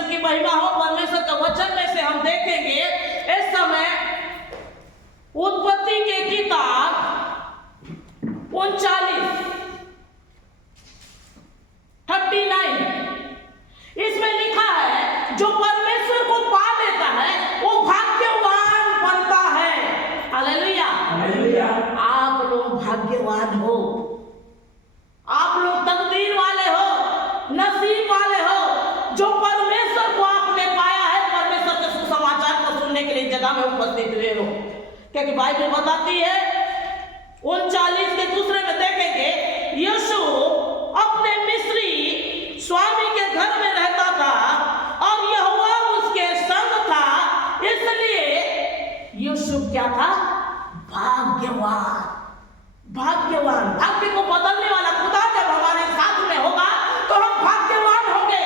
परमेश्वर की महिमा हो। परमेश्वर के वचन में से हम देखेंगे इस समय उत्पत्ति के किताब 39 इसमें लिखा है, जो परमेश्वर को पा लेता है वो भाग्यवान बनता है। Hallelujah, hallelujah. आप लोग भाग्यवान हो, आप लोग तकदीर वाले हो, नसीब वाले हो, जो परमेश्वर को आपने पाया है, परमेश्वर के सुसमाचार को सुनने के लिए जगह में उपस्थित हुए हो। क्योंकि बाइबल बताती है 39 के दूसरे में देखेंगे, यूसुफ अपने मिस्री स्वामी के घर में रहता था और यहोवा उसके संग था, इसलिए यूसुफ क्या था? भाग्यवान। भाग्यवान, भाग्य को बदलने वाला खुदा जब हमारे साथ में होगा तो हम भाग्यवान होंगे।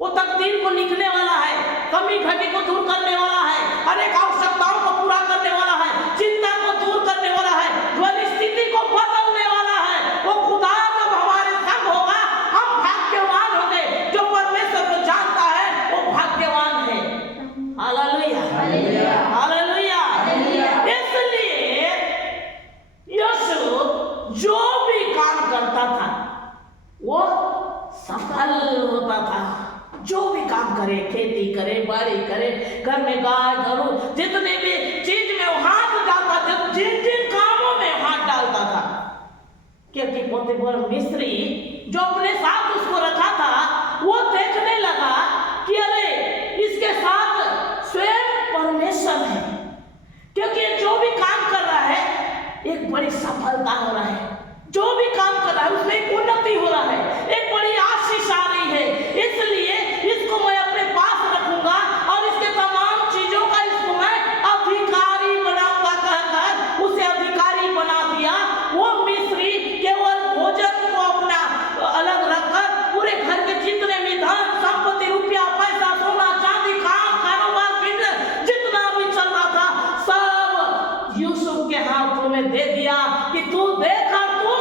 वो तकदीर को लिखने वाला है, कमी घटी को दूर करने वाला है, अनेक आवश्यकताओं को पूरा करने वाला है, चिंता को दूर करने वाला है, परिस्थिति को बदलने वाला है। वो खुदा जब हमारे संग होगा हम भाग्यवान होंगे। जो परमेश्वर को जानता है वो भाग्यवान है। Hallelujah, hallelujah, hallelujah. इसलिए यूसुफ जो भी काम करता था वो सफल होता था। जो भी काम करे, खेती करे, बाड़ी करे, घर में गाय गरू जितने भी चीज में वो हाथ डालता था, जिन जिन कामों में हाथ डालता था। क्योंकि पोतीफर मिस्री जो अपने साथ उसको रखा था वो देखने लगा कि अरे इसके साथ स्वयं परमेश्वर है, क्योंकि जो भी काम कर रहा है एक बड़ी सफलता हो रहा है, जो भी काम कर रहा है उसमें एक उन्नति हो रहा है, एक बड़ी आशीष आ रही है। इसलिए इसको मैं अपने पास रखूंगा और इसके तमाम चीजों का इसको मैं अधिकारी बनाऊंगा कहकर उसे अधिकारी बना दिया। वो मिस्री केवल भोजन को अपना अलग रखकर पूरे घर के जितने भी धन संपत्ति, रुपया पैसा, सोना चांदी, काम कारोबार, बिजनेस जितना भी चल रहा था सब यूसुफ के हाथों में दे दिया कि तू देखा तू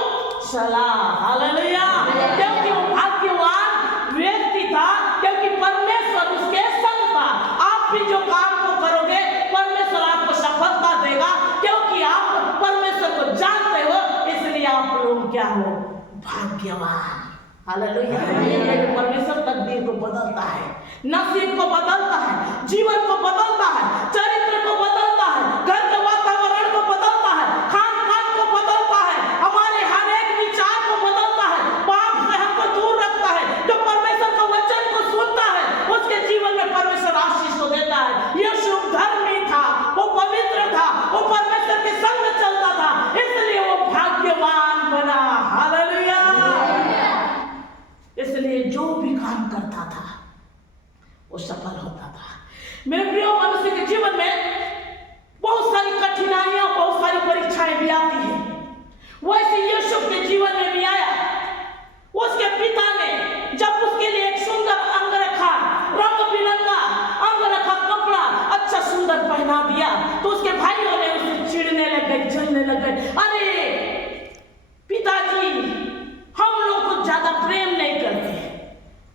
चला। हालेलुया, क्योंकि वो भाग्यवान व्यक्ति था, क्योंकि परमेश्वर उसके संग था। आप भी जो काम को करोगे परमेश्वर आपको सफलता देगा, क्योंकि आप परमेश्वर को जानते हो, इसलिए आप लोग क्या हो? भाग्यवान। हालेलुया। परमेश्वर तकदीर को बदलता है, नसीब को बदलता है, जीवन को बदलता है, चरित्र को बदलता है, घर के वातावरण को बदलता है, खान पान को बदलता है, हमारे हर एक विचार को बदलता है, पाप से हमको दूर रखता है। जो परमेश्वर के वचन को सुनता है उसके जीवन में परमेश्वर आशीष को देता है। यूसुफ धर्मी था, वो पवित्र था, वो परमेश्वर के संग चलता था, इसलिए वो भाग्यवान बना। हालेलुया। इसलिए जो भी काम करता था वो सफल होता था। मेरे प्रिय, मनुष्य के जीवन में बहुत सारी कठिनाइयां, बहुत सारी परीक्षाएं भी आती है। वैसे यूसुफ के जीवन में भी आया। उसके पिता ने जब उसके लिए एक सुंदर अंगरखा, रंग बिरंगा अंगरखा कपड़ा अच्छा सुंदर पहना दिया तो उसके भाइयों ने उसे चिढ़ने लगे, जलने लगे। अरे पिताजी हम लोग को ज्यादा प्रेम नहीं करते,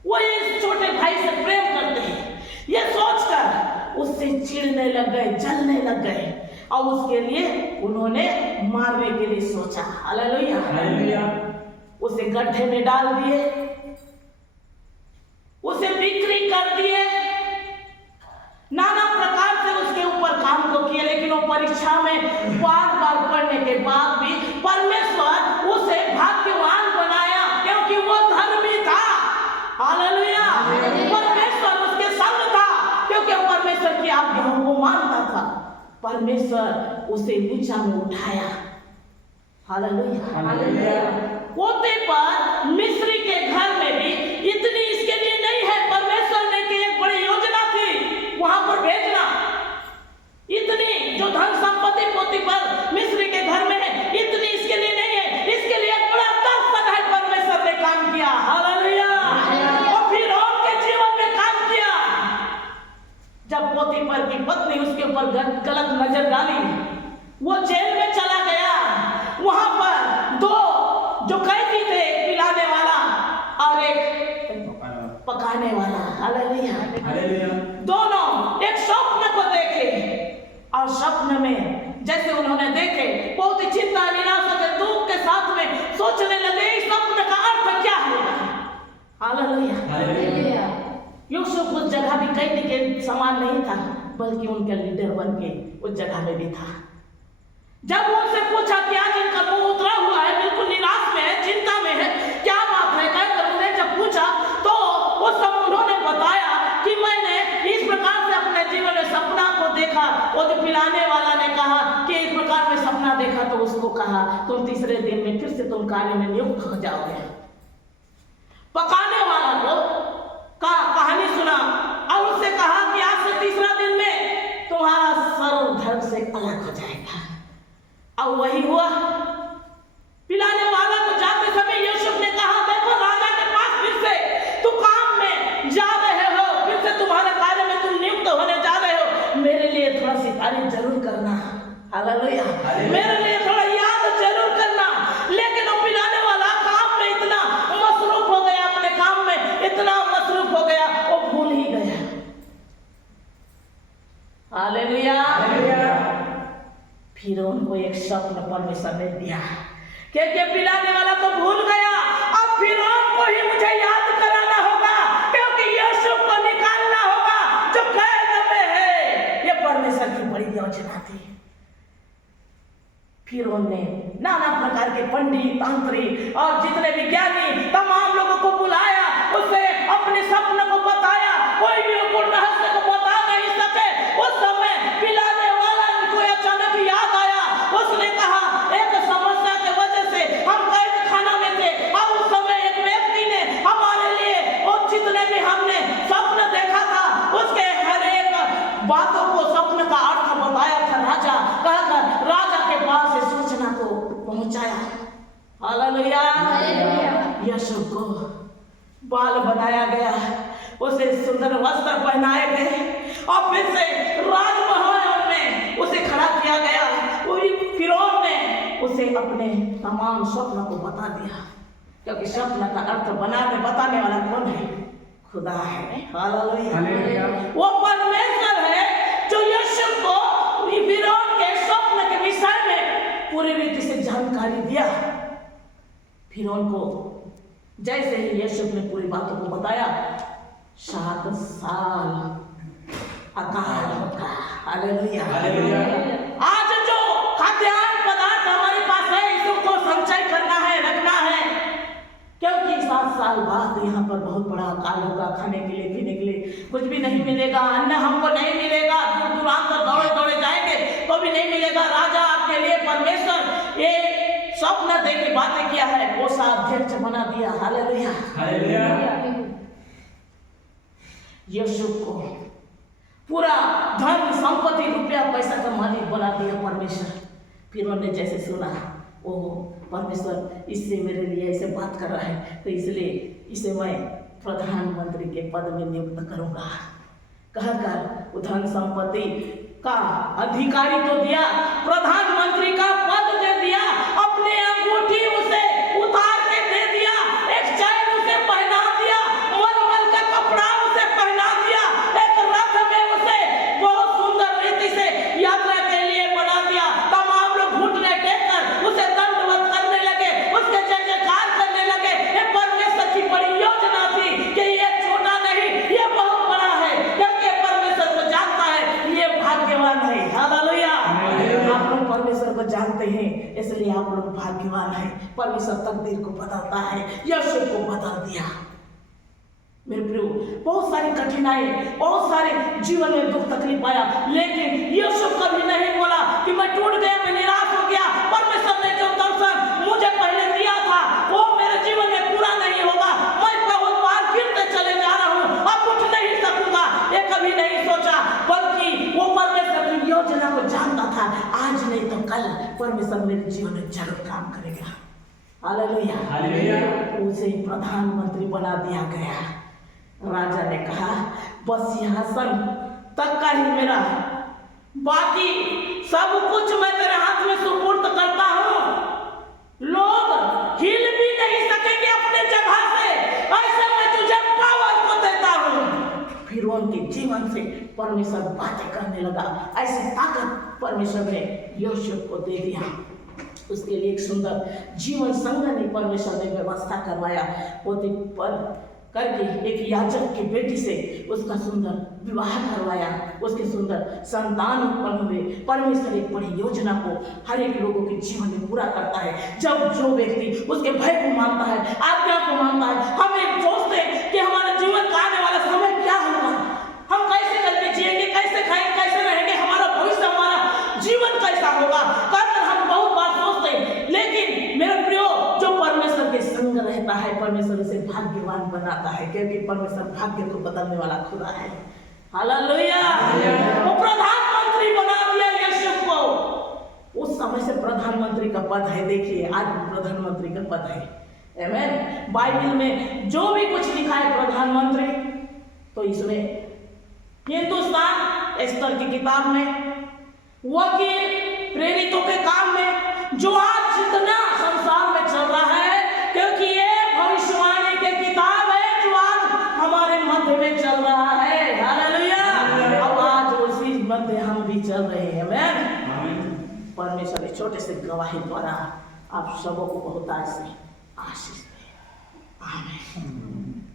वो इस छोटे भाई से प्रेम करते हैं, ये सोचकर उससे चिढ़ने लग गए, जलने लग गए और उसके लिए उन्होंने मारने के लिए सोचा। Hallelujah, hallelujah. उसे गड्ढे में डाल दिए, उसे बिक्री कर दिए, नाना प्रकार से उसके ऊपर काम को किए। लेकिन वो परीक्षा में बार बार पढ़ने के बाद भी परमेश्वर उसे भाग्यवान बनाया, क्योंकि वो धर्मी था। हालेलुया। परमेश्वर उसके संग था, क्योंकि परमेश्वर की आज्ञाओं को मानता था। परमेश्वर उसे ऊंचा में उठाया। Hallelujah, hallelujah. पोतीफर मिस्री के घर में भी इतनी इसके लिए नहीं है, परमेश्वर ने की एक बड़ी योजना थी वहां पर भेजना। इतनी जो धन संपत्ति पोतीफर मिस्री के घर में है, इतनी इसके लिए नहीं है, इसके लिए एक बड़ा दर्शन है, परमेश्वर ने काम किया। हालेलुया। और फिर उनके जीवन में काम किया। जब पोतीफर की पत्नी उसके ऊपर गलत नजर डाली, वो जेल में चला गया। वहां पर दो जो कैदी थे, पिलाने वाला और पकाने वाला। हालेलुया। हालेलुया। दोनों एक स्वप्न को देखे और स्वप्न में जैसे उन्होंने देखे बहुत ही चिंता निराशा के दुख के साथ में सोचने लगे इस स्वप्न का अर्थ क्या है। हालेलुया। हालेलुया। यूसुफ उस जगह भी कैदी के समान नहीं था, बल्कि उनका लीडर बन के उस जगह में भी था। जब उनसे पूछा कि आज इनका मुंह उतरा हुआ है, बिल्कुल निराश में है, चिंता में है, क्या बात है, कहकर उन्हें जब पूछा तो उस सब उन्होंने बताया कि मैंने इस प्रकार से अपने जीवन में सपना को देखा। वो जो पिलाने वाला ने कहा कि इस प्रकार में सपना देखा, तो उसको कहा तुम तीसरे दिन में फिर से तुम कार्य में नियुक्त हो जाओगे। पकाने वाला को कहानी सुना और उससे कहा कि आज से तीसरा दिन में तुम्हारा सर्व धर्म से अलग हो जाएगा। और वही हुआ। पिलाने वाला को जाते समय यूसुफ ने कहा देखो राजा के पास फिर से तुम काम में जा रहे हो, फिर से तुम्हारे कार्य में तुम नियुक्त होने जा रहे हो, मेरे लिए थोड़ा सी तारीफ जरूर करना। हालेलुया। मेरे लिए थोड़ा याद जरूर करना। लेकिन वो पिलाने वाला काम में इतना मसरूफ हो गया, अपने काम में इतना मसरूफ हो गया, वो भूल ही गया। हालेलुया। फिर उनको एक स्वप्न परमेश्वर ने दिया, क्योंकि पिलाने वाला तो भूल गया, अब फिर उनको ही मुझे याद कराना होगा, क्योंकि यूसुफ को निकालना होगा जो कैद में है। ये परमेश्वर की बड़ी योजना थी। फिर उन्होंने नाना प्रकार के पंडित, तांत्रिक और जितने भी ज्ञानी तमाम लोगों को बुलाया, उसे अपने सपने को बताया, कोई भी उनको रहस्य को बता नहीं सके। उस समय पिलाने वाला को अचानक याद आया, उसने कहा एक समस्या की वजह से हम कैद खाना में थे और उस समय एक व्यक्ति ने हमारे लिए और जितने भी हमने स्वप्न देखा था उसके हर एक बातों को स्वप्न का अर्थ बताया था। राजा कहकर राजा के पास इस सूचना को पहुंचाया। हालेलुया। यूसुफ को बाल बनाया गया, उसे सुंदर वस्त्र पहनाए गए और फिर से राजमहल में उसे खड़ा किया गया। फिरौन ने उसे अपने तमाम स्वप्न को बता दिया, क्योंकि स्वप्न का अर्थ बताने वाला कौन है? खुदा है। हालेलुया। वो परमेश्वर है जो यूसुफ को फिरौन के स्वप्न के विषय में पूरी रीति से जानकारी दिया। फिरौन को जैसे ही यूसुफ ने पूरी बातों को बताया, 7 साल अकाल होगा। हालेलुया। आज जो खाद्यान्न पदार्थ हमारे पास है, इसको संचय करना है, रखना है, क्योंकि 7 साल बाद यहाँ पर बहुत बड़ा अकाल होगा। खाने के लिए, पीने के लिए कुछ भी नहीं मिलेगा, अन्न हमको नहीं मिलेगा, दूर दूरांतर दौड़े दौड़े जाएंगे तो भी नहीं मिलेगा। राजा आपके लिए परमेश्वर ये स्वप्न दे के बातें किया है, कोषाध्यक्ष बना दिया। हालेलुया। यूसुफ को पूरा धन संपत्ति रुपया पैसा का मालिक बना दिया परमेश्वर। फिर उन्होंने जैसे सुना ओ परमेश्वर इससे मेरे लिए ऐसे बात कर रहा है, तो इसलिए इसे मैं प्रधानमंत्री के पद में नियुक्त करूंगा। कहकर धन संपत्ति का अधिकारी तो दिया, प्रधानमंत्री का पद दे दिया, अपने अंगूठी उसे उतार के दे दिया, एक चैन उसे पहना दिया, मलमल का कपड़ा उसे पहना दिया, एक रथ में उसे बहुत सुंदर रीति से यात्रा के लिए बना दिया। तमाम लोग घुटने टेक कर उसे दंडवत करने लगे, उसके जय जयकार करने लगे। ये परमेश्वर की बड़ी योजना थी कि ये छोटा नहीं, ये बहुत बड़ा है, क्योंकि परमेश्वर को जानता है, ये भाग्यवान है। हालेलुया। आप लोग परमेश्वर को जानते हैं, इसलिए आप लोग भाग्यवान हैं। परमेश्वर तकदीर को बदलता है, यूसुफ को बदल दिया। मेरे प्रियो, बहुत सारी कठिनाई, बहुत सारे जीवन में दुख तकलीफ आया, लेकिन यूसुफ कभी नहीं बोला कि मैं टूट गया, मैं निराश हो गया, परमेश्वर ने जो दर्शन मुझे पहले दिया था वो मेरे जीवन में पूरा नहीं होगा, मैं बहुत बार गिरते चले जा रहा हूँ, अब उठ नहीं सकूंगा, ये कभी नहीं सोचा। बल्कि वो परमेश्वर की योजना को जानता था, आज नहीं तो कल परमेश्वर मेरे जीवन में जरूर काम करेगा। हालेलुया। उसे प्रधानमंत्री बना दिया गया। राजा ने कहा बस सिंहासन तक का ही मेरा है, बाकी सब कुछ मैं तेरे हाथ में सुपुर्द करता हूँ। लोग हिल भी नहीं सकेंगे अपने जगह से, ऐसे मैं तुझे पावर को फिरौन के जीवन से परमेश्वर बातें करने लगा। ऐसी ताकत परमेश्वर ने यूसुफ को दे दिया। उसके लिए एक सुंदर जीवन संघ परमेश्वर ने व्यवस्था करवाया। पोतीफर करके एक याजक की बेटी से उसका सुंदर विवाह करवाया, उसके सुंदर संतान उत्पन्न हुए। परमेश्वर एक बड़ी योजना को हर एक लोगों के जीवन में पूरा करता है। जब जो व्यक्ति उसके भय को मानता है, आज्ञा को मानता है, हम एक सोचते हैं कि हमारा जीवन का आने वाला समय क्या होगा, हम कैसे करके जिएंगे, कैसे खाएंगे, कैसे रहेंगे, हमारा भविष्य, हमारा जीवन कैसा होगा, कारण हम बहुत बार सोचते हैं। लेकिन मेरे प्रियो, जो परमेश्वर के संग रहता है, परमेश्वर उसे भाग्यवान बनाता है, क्योंकि परमेश्वर भाग्य को बदलने वाला खुदा है। हालेलुया। वो प्रधानमंत्री बना दिया यूसुफ को। उस समय से प्रधानमंत्री का पद है, देखिए आज प्रधानमंत्री का पद है। आमीन। बाइबल में जो भी कुछ लिखा है प्रधानमंत्री, तो इसमें हिंदुस्तान एस्तर की किताब में, वकील, प्रेरितों के काम में, जो आज जितना संसार में चल रहा है, क्योंकि ये भविष्यवाणी की किताब है जो आज हमारे मध्य में चल रहा है। हालेलुया। अब आज उसी मध्य हम भी चल रहे हैं। आमीन। परमेश्वर के छोटे से गवाही द्वारा आप सबों को बहुत आज से आशीष दे। आमीन।